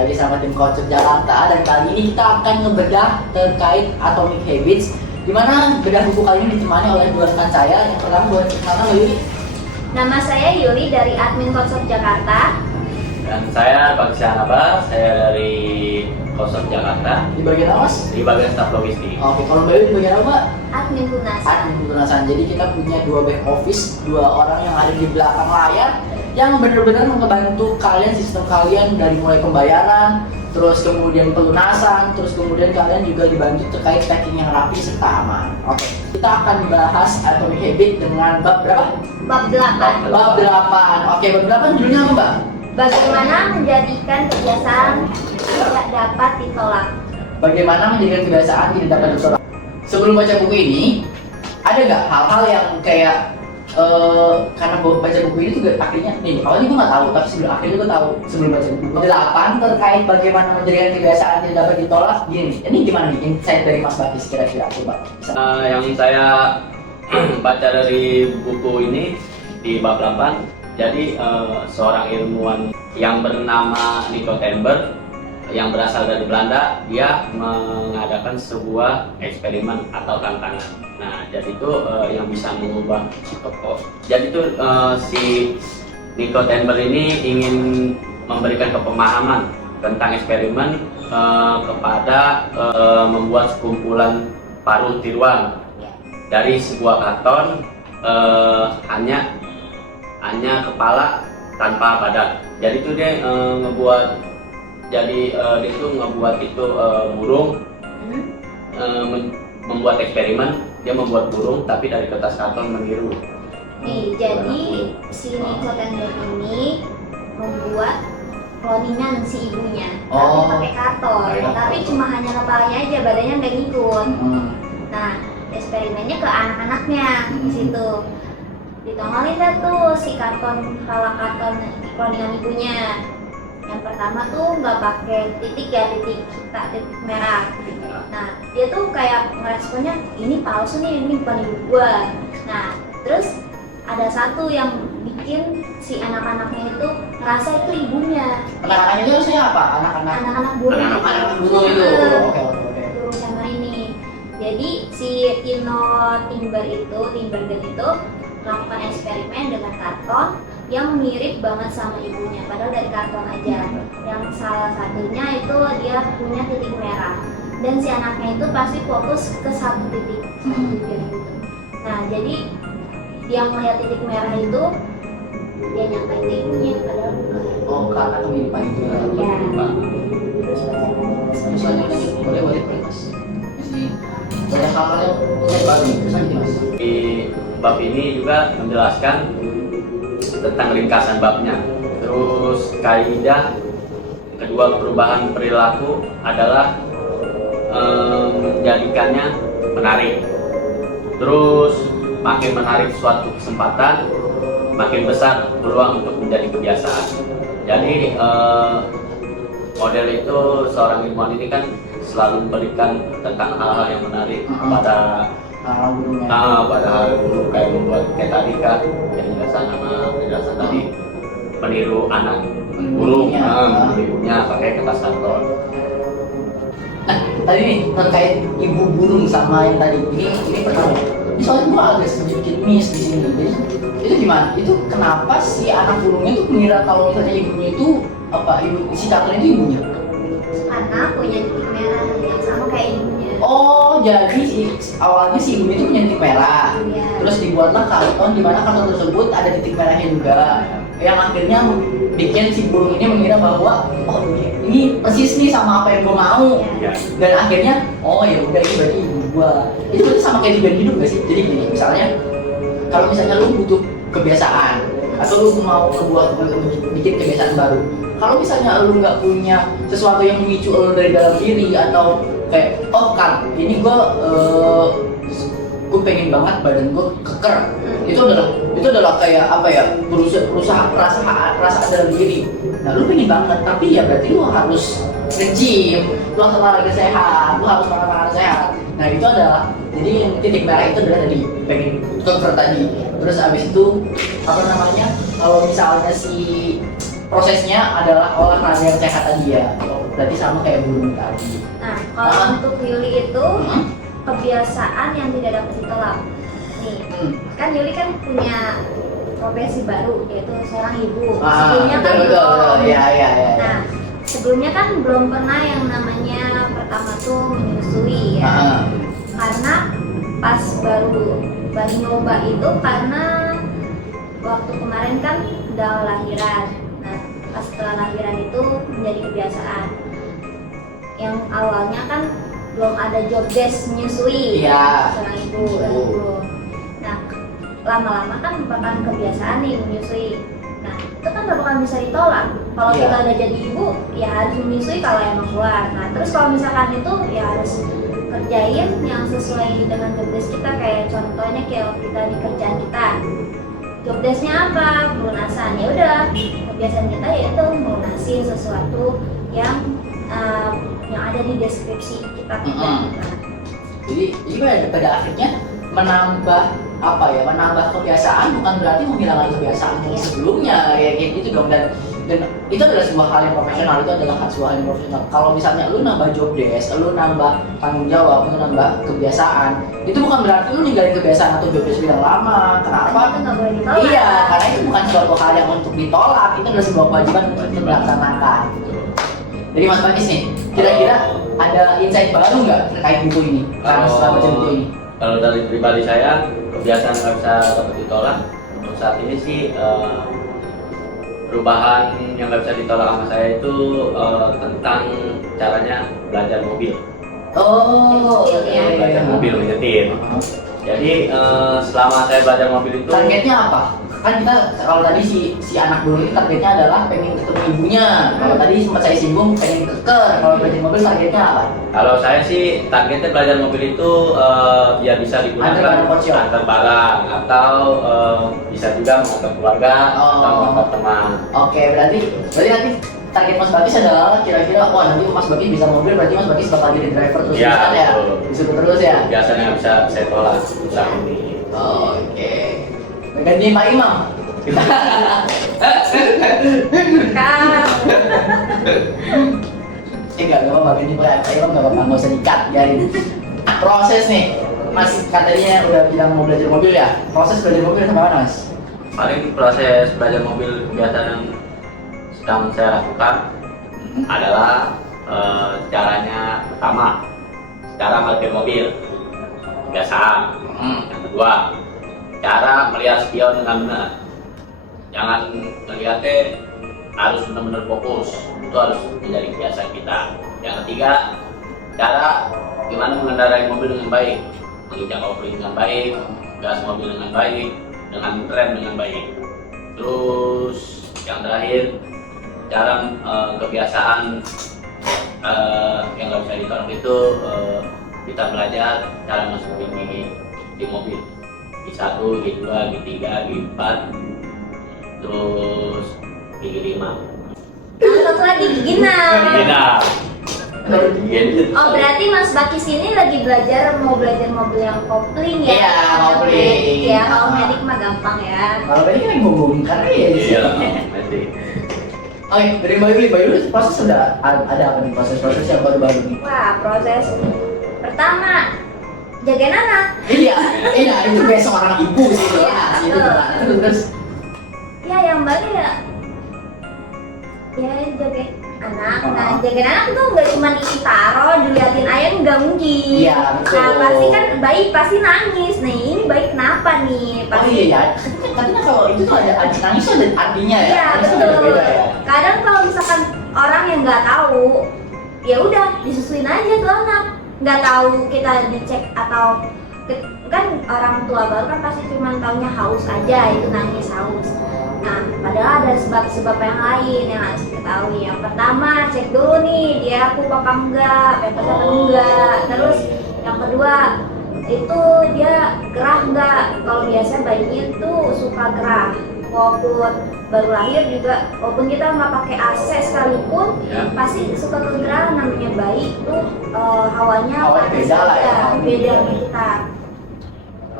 lagi sama tim Coach Jakarta, dan kali ini kita akan ngebedah terkait Atomic Habits. Dimana bedah buku kali ini ditemani oleh dua rekan saya. Yang pertama boleh perkenalkan Yuri. Nama saya Yuri dari Admin Coach Jakarta. Dan saya Bagsian Abah, saya dari Kosop Jakarta. Di bagian apa, Mas? Di bagian staf logistik. Oke, kalau Mbak Yuri di bagian apa? Admin Tunasan. Admin penugasan. Jadi kita punya dua back office, dua orang yang ada di belakang layar yang benar-benar membantu kalian, sistem kalian dari mulai pembayaran, terus kemudian pelunasan, terus kemudian kalian juga dibantu terkait packing yang rapi serta aman. Oke, kita akan bahas Atomic Habit dengan bab berapa? Bab 8. Bab 8. Oke, bab 8 judulnya apa, Mbak? Bagaimana menjadikan kebiasaan tidak dapat ditolak. Bagaimana menjadikan kebiasaan tidak dapat ditolak. Sebelum baca buku ini, ada nggak hal-hal yang kayak karena baca buku ini tuh akhirnya nih, awalnya gue nggak tahu, tapi sebelum akhirnya gue tahu sebelum baca buku 8 terkait bagaimana menjadikan kebiasaan tidak dapat ditolak. Gini, ini gimana nih insight dari Mas Bakis kira-kira? Coba bisa. Yang saya baca dari buku ini di bab 8, jadi seorang ilmuwan yang bernama Nico Tember yang berasal dari Belanda, dia mengadakan sebuah eksperimen atau tantangan. Nah, jadi itu yang bisa mengubah psikopos. Jadi itu si Nico Tember ini ingin memberikan kepemahaman tentang eksperimen kepada membuat sekumpulan paru tiruan dari sebuah karton, hanya kepala tanpa badan. Jadi itu dia ngebuat burung, membuat eksperimen. Dia membuat burung tapi dari kertas karton meniru. Nih, jadi si Nico Tember ini membuat cloningan si ibunya, tapi pakai karton, tapi cuma hanya kepalanya aja, badannya nggak ngikut. Nah, eksperimennya ke anak-anaknya di situ. Ditongolin dah tuh si kepala karton cloningan ibunya. Yang pertama tuh nggak pakai titik merah. Nah, dia tuh kayak ngeresponnya, ini palsu nih, ini bukan ibu gua. Nah, terus ada satu yang bikin si anak-anaknya itu ngerasa itu ibunya. Anak-anaknya itu harusnya apa? Anak-anak burung. Anak-anak burung itu. Oke. Burung sama ini. Jadi si Timbergen itu melakukan eksperimen dengan karton yang mirip banget sama ibunya, padahal dari karton aja. Yang salah satunya itu dia punya titik merah, dan si anaknya itu pasti fokus ke satu titik gitu. Nah, jadi yang melihat titik merah itu dia nyangka itu ibunya, padahal bukan. Oh, karena kemiripan itu. Ya. Terus Terus lanjut, boleh Mas. Masih banyak hal yang baru nih. Terus lagi Mas. Di bab ini juga menjelaskan tentang ringkasan babnya. Terus kaidah kedua perubahan perilaku adalah menjadikannya menarik. Terus makin menarik suatu kesempatan, makin besar peluang untuk menjadi kebiasaan. Jadi model itu seorang ilmuwan ini kan selalu memberikan tentang hal-hal yang menarik pada burung, kayak membuat kayak tadi kan penjelasan tadi meniru anak burung, menirunya pakai kertas karton. Nah, tadi nih terkait ibu burung sama yang tadi ini pertama. Ini soalnya gua agak sedikit miss di sini. Jadi, itu gimana? Itu kenapa si anak burungnya tuh mengira kalau misalnya ibunya itu si karton itu ibunya? karena punya titik merah yang sama kayak ibunya. Oh, jadi awalnya si ibunya itu punya titik merah. Iya. Terus dibuatlah karton di mana karton tersebut ada titik merahnya juga. Yang akhirnya bikin si burung ini mengira bahwa ini persis nih sama apa yang gue mau. Iya. Dan akhirnya ya udah ini berarti ibu gua. Itu berarti sama kayak tujuan hidup gak sih? Jadi gini, misalnya kalau misalnya lu butuh kebiasaan atau lu mau bikin kebiasaan baru, kalau misalnya lu nggak punya sesuatu yang memicu lu dari dalam diri, atau kayak kan ini gue pengen banget badan gue keker, itu adalah kayak berusaha perasaan dalam diri. Nah, lu pengen banget, tapi ya berarti lu harus nge-gym, lu harus olahraga sehat, lu harus makan makanan sehat. Nah, itu adalah, jadi yang titik merah itu adalah tadi pengen keker tadi. Terus abis itu kalau misalnya si prosesnya adalah olahraga yang sehat tadi ya. Berarti sama kayak burung tadi. Nah, kalau untuk Yuli itu kebiasaan yang tidak dapat ditolak. Nih, kan Yuli kan punya profesi baru yaitu seorang ibu. Sebelumnya kan belum. Iya. Nah, sebelumnya kan belum pernah yang namanya pertama tuh menyusui ya. Karena pas baru nyoba itu karena waktu kemarin kan udah lahiran. Nah, pas setelah lahiran itu menjadi kebiasaan. Yang awalnya kan belum ada job desk menyusui seorang ibu. Nah, lama-lama kan merupakan kebiasaan nih menyusui. Nah, itu kan gak bakal bisa ditolak. Kalau kita udah jadi ibu, ya harus menyusui kalau emang keluar. Nah, terus kalau misalkan itu ya harus kerjain yang sesuai dengan job desk kita. Kayak contohnya kayak kita di kerjaan kita, job desknya apa? Pelunasan. Ya udah, kebiasaan kita yaitu melunasin sesuatu yang ada di deskripsi kita. Jadi pada akhirnya menambah kebiasaan bukan berarti menghilangkan kebiasaan yang sebelumnya kayak gitu dong. Dan itu adalah sebuah hal yang profesional, Kalau misalnya lu nambah job desk, lu nambah tanggung jawab, lu nambah kebiasaan, itu bukan berarti lu ninggalin kebiasaan atau job desk yang lama. Kenapa? Itu nggak boleh ditolak. Iya, karena itu bukan suatu hal yang untuk ditolak, itu adalah sebuah kewajiban untuk dilaksanakan. Jadi Mas Bagis nih, kira-kira ada insight baru nggak terkait buku ini? Karena setelah baca buku ini. Kalau dari pribadi saya, kebiasaan nggak bisa dapat ditolak. Untuk saat ini sih perubahan yang nggak bisa ditolak sama saya itu tentang caranya belajar mobil. Belajar mobil menyetir. Jadi selama saya belajar mobil itu. Targetnya apa? Kan kita kalau tadi si anak dulu ini targetnya adalah pengen ketemu ibunya. Kalau tadi sempat saya singgung pengen keker. Kalau belajar mobil targetnya apa? Kalau saya sih targetnya belajar mobil itu biar bisa digunakan antar barang atau bisa juga mengantar keluarga atau mengantar teman. Oke, berarti nanti target Mas Bagis adalah kira-kira nanti Mas Bagis bisa mobil, berarti Mas Bagis bakal jadi driver terus ya? Disuruh terus ya? Biasanya bisa saya tolak usaha ini. Oke. Ganti Pak Imam. Enggak apa-apa, ganti Pak Imam nggak apa-apa, nggak usah dikat, biarin. Proses nih, Mas katanya udah bilang mau belajar mobil ya. Proses belajar mobil sama mana Mas? Paling proses belajar mobil kebiasaan yang sedang saya lakukan adalah caranya pertama, cara parkir mobil, kebiasaan. Yang kedua, cara melihat spion dengan benar. Jangan melihatnya harus benar-benar fokus. Itu harus menjadi kebiasaan kita. Yang ketiga, cara gimana mengendarai mobil dengan baik, menginjak kopling dengan baik, gas mobil dengan baik, dengan rem dengan baik. Terus yang terakhir, cara kebiasaan yang nggak bisa ditolak itu kita belajar cara masukin gigi di mobil. G1, G2, G3, G4, terus G5. Satu lagi gigi 6. Oh, berarti Mas Bagis ini lagi mau belajar mobil yang kopling ya? Iya, kopling. Ya, kalau medik mah gampang ya. Kalau medik kan bongkar ya. Iya, medik. Oke, dari Mbak Yuli proses sudah ada apa nih proses yang baru-baru nih? Wah, proses pertama jagain anak. Iya, itu kayak seorang ibu sih itu. Terus. Ya yang baru ya jagain anak. Nah, jagain anak tuh nggak cuma ditaruh diliatin ayam, nggak mungkin. Iya, betul. Nah, pasti kan bayi pasti nangis. Nih, ini bayi kenapa nih? Pasti. Oh iya, katanya kalau itu tuh ada nangis tuh ada artinya ya. Iya, betul. Kadang kalau misalkan orang yang nggak tahu, ya udah disusuin aja tuh anak. Nggak tahu kita dicek atau kan orang tua baru kan pasti cuma taunya haus aja, itu nangis haus. Nah, padahal ada sebab-sebab yang lain yang harus diketahui. Yang pertama, cek dulu nih dia pup apa enggak, pepes atau enggak. Terus yang kedua itu dia gerah enggak. Kalau biasanya bayinya tuh suka gerah. Walaupun baru lahir juga, walaupun kita nggak pakai AC sekalipun, pasti suka kegerahan. Namanya bayi itu hawanya beda lah ya. Beda kita.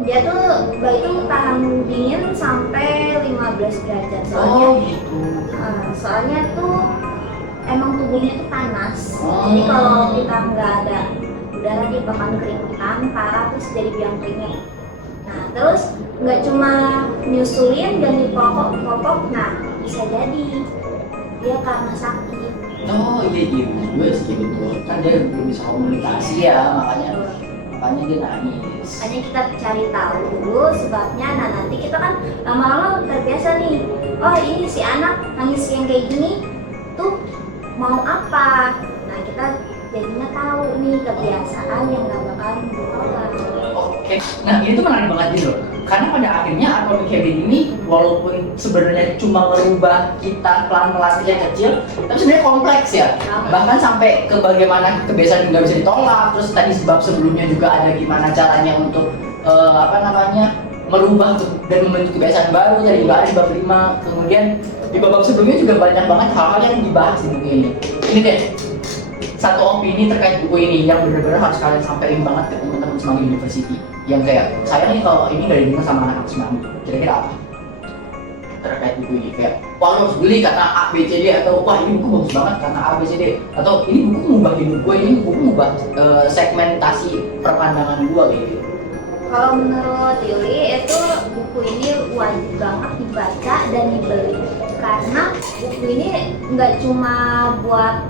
Dia tuh itu tahan dingin sampai 15 derajat. Soalnya Oh gitu. soalnya tuh emang tubuhnya tuh panas. Oh. Jadi kalau kita nggak ada udara dia bakal keringetan parah terus jadi biang keringet. Nah terus nggak cuma nyusulin dan dipokok-pokok, nah bisa jadi dia karena sakit. Oh iya iya juga sih betul. Kan dia belum bisa komunikasi ya, makanya dia nangis. Hanya kita cari tahu dulu sebabnya. Nah nanti kita kan lama-lama terbiasa nih. Oh ini si anak nangis yang kayak gini tuh mau apa? Nah kita jadinya tahu nih kebiasaan yang gak bakalan berulang. Oke, nah ini tuh menarik banget gitu loh. Karena pada akhirnya atomic habit ini walaupun sebenarnya cuma merubah kita pelan-pelan kecil, tapi sebenarnya kompleks ya. Bahkan sampai ke bagaimana kebiasaan nggak bisa ditolak. Terus tadi sebab sebelumnya juga ada gimana caranya untuk merubah dan membentuk kebiasaan baru. Tadi juga ada di bab 5. Kemudian di bab sebelumnya juga banyak banget hal-hal yang dibahas di buku ini. Ini deh satu opini terkait buku ini yang benar-benar harus kalian sampaikan banget ke teman-teman Semanggi University. Yang kayak saya nih kalau ini dari dengar sama anak Semanggi, kira-kira apa terkait buku ini? Kayak wah lo harus beli karena A B C D, atau wah ini buku bagus banget karena A B C D, atau ini buku mengubah hidup gue, ini buku mengubah segmentasi perpandangan gue gitu. Kalau menurut Yuli itu buku ini wajib banget dibaca dan dibeli karena buku ini nggak cuma buat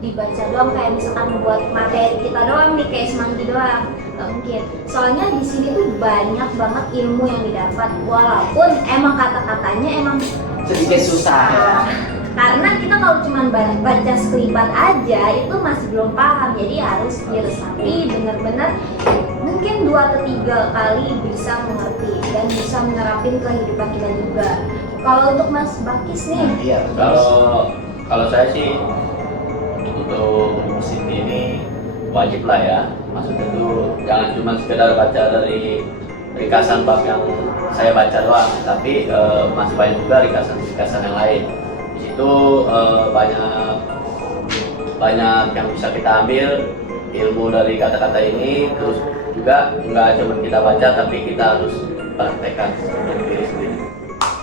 dibaca doang kayak misalkan buat materi kita doang nih kayak Semanggi doang, nggak mungkin. Soalnya di sini tuh banyak banget ilmu yang didapat walaupun emang kata-katanya emang Sedikit susah ya. karena kita kalau cuma baca sekelibat aja itu masih belum paham, jadi harus diresapi bener-bener mungkin 2 atau 3 kali bisa mengerti dan bisa menerapin kehidupan kita juga. Kalau untuk Mas Bakis nih, Iya. Kalau saya sih untuk musim ini wajib lah ya. Maksudnya tuh jangan cuma sekedar baca dari ringkasan bab yang saya baca doang, tapi masih banyak juga ringkasan yang lain. Di situ banyak yang bisa kita ambil ilmu dari kata-kata ini. Terus juga nggak cuma kita baca, tapi kita harus praktekkan diri sendiri.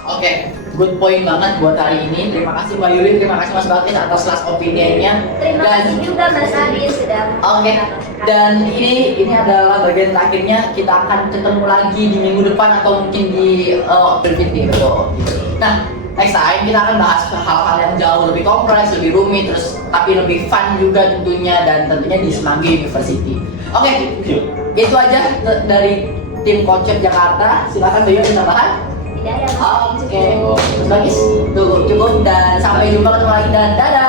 Oke, good point banget buat hari ini. Terima kasih Mbak Yuli, terima kasih Mas Bakis atas last opinion-nya. terima kasih juga Mas Adi sudah Oke, dan ini adalah bagian terakhirnya. Kita akan ketemu lagi di minggu depan atau mungkin di April betul. Nah, next time kita akan bahas hal-hal yang jauh lebih kompleks, lebih rumit, terus tapi lebih fun juga tentunya, dan tentunya di Semanggi University. Oke, itu aja dari tim Konsep Jakarta. Silakan Mbak Yuli tambahan. tidak ada Oke, Mas Bagis, cukup dan sampai jumpa ketemu lagi dan dadah.